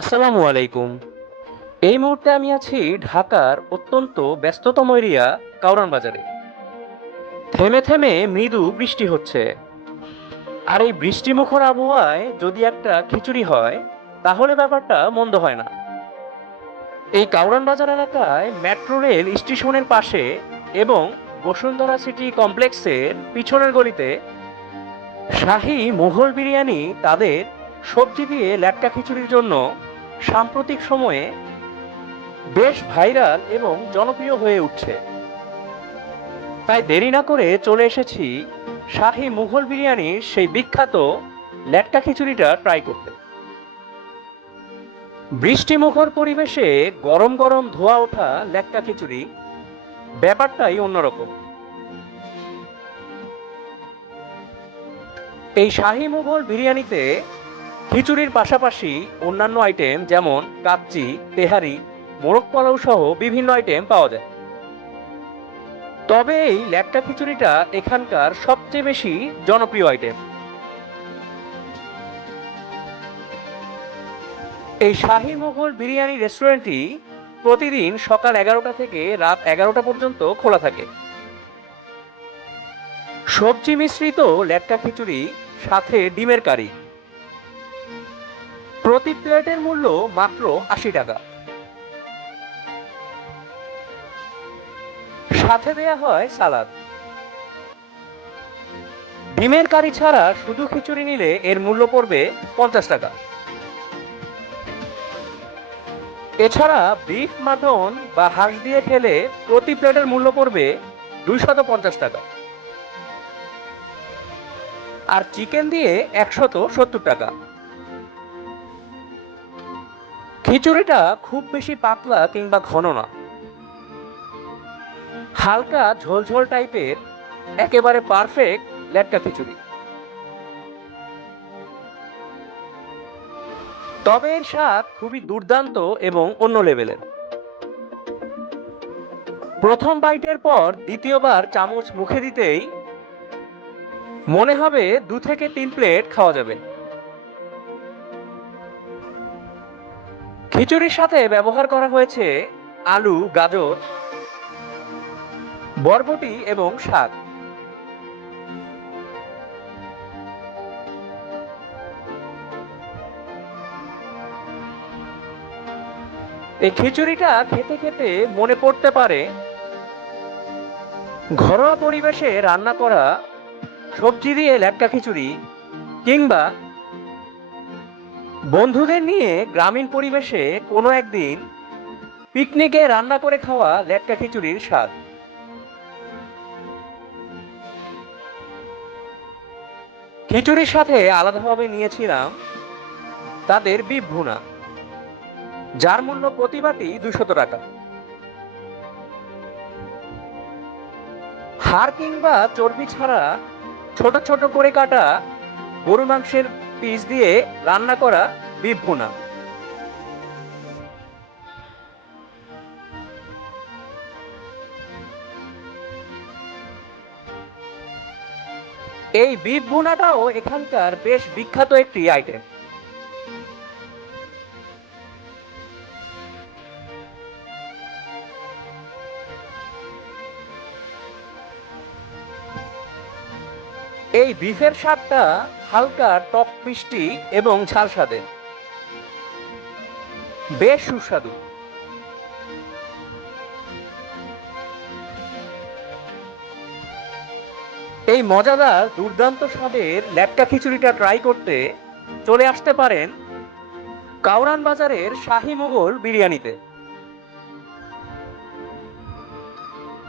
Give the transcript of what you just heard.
আসসালামু আলাইকুম। এই মুহূর্তে আমি আছি ঢাকার অত্যন্ত ব্যস্ততম এরিয়া কাউরান বাজারে। থেমে থেমে মৃদু বৃষ্টি হচ্ছে। আর এই বৃষ্টিমুখর আবহাওয়ায় যদি একটা খিচুড়ি হয়, তাহলে ব্যাপারটা মন্দ হয় না। এই কাউরান বাজার এলাকায় মেট্রো রেল স্টেশনের পাশে এবং বসুন্ধরা সিটি কমপ্লেক্সের পিছনের গলিতে শাহী মুঘল বিরিয়ানি তাদের সবজি দিয়ে ল্যাটকা খিচুড়ির জন্য সাম্প্রতিক সময়ে বেশ ভাইরাল এবং জনপ্রিয় হয়ে উঠছে। তাই দেরি না করে চলে এসেছি শাহী মুঘল বিরিয়ানির সেই বিখ্যাত লেটকা খিচুড়িটা ট্রাই করতে। বৃষ্টিমুখর পরিবেশে গরম গরম ধোয়া ওঠা লেটকা খিচুড়ি ব্যাপারটাই অন্যরকম। এই শাহী মুঘল বিরিয়ানিতে খিচুড়ির পাশাপাশি অন্যান্য আইটেম যেমন কাচ্চি, তেহারি, মোরগ পোলাও সহ বিভিন্ন আইটেম পাওয়া যায়। তবে এই ল্যাটকা খিচুড়িটা এখানকার সবচেয়ে বেশি জনপ্রিয় আইটেম। এই শাহী মোগল বিরিয়ানি রেস্টুরেন্টটি প্রতিদিন সকাল 11টা থেকে রাত 11টা পর্যন্ত খোলা থাকে। সবজি মিশ্রিত ল্যাটকা খিচুড়ি সাথে ডিমের কারি, প্রতি প্লেটের মূল্য মাত্র 80 টাকা। সাথে দেয়া হয় সালাদ। ডিমের কারি ছাড়া শুধু খিচুড়ি নিলে এর মূল্য পড়বে 50 টাকা। এছাড়া বিফ মাটন বা হাঁস দিয়ে খেলে প্রতি প্লেটের মূল্য পড়বে 250 টাকা, আর চিকেন দিয়ে 170 টাকা। খিচুড়িটা খুব বেশি পাতলা কিংবা ঘন না, হালকা ঝোলঝোল টাইপের, একেবারে পারফেক্ট লেটকা খিচুড়ি। তবে এর স্বাদ খুবই দুর্দান্ত এবং অন্য লেভেলের। প্রথম বাইটের পর দ্বিতীয়বার চামচ মুখে দিতেই মনে হবে 2 থেকে 3 প্লেট খাওয়া যাবে। খিচুড়ির সাথে ব্যবহার করা হয়েছে আলু, গাজর, বরবটি এবং শাক। এই খিচুড়িটা খেতে খেতে মনে পড়তে পারে ঘরোয়া পরিবেশে রান্না করা সবজি দিয়ে লেটকা খিচুড়ি, কিংবা বন্ধুদের নিয়ে গ্রামীণ পরিবেশে কোনো একদিন পিকনিকে রান্না করে খাওয়া লেটকা খিচুড়ির স্বাদ। খিচুড়ির সাথে আলাদাভাবে নিয়েছিলাম তাদের বিফ ভুনা, যার মূল্য প্রতি বাটি 200 টাকা। হাড় কিংবা চর্বি ছাড়া ছোট ছোট করে কাটা গরু মাংসের পিস দিয়ে রান্না করা বিফ ভুনা। এই বিফ ভুনাটাও এখানকার বেশ বিখ্যাত একটি আইটেম। এই বিফের স্বাদটা হালকা টক মিষ্টি এবং ঝাল স্বাদে, বেশ সুস্বাদু। এই মজাদার দুর্দান্ত স্বাদের ল্যাটকা খিচুড়িটা ট্রাই করতে চলে আসতে পারেন কাউরান বাজারের শাহী মোগল বিরিয়ানিতে।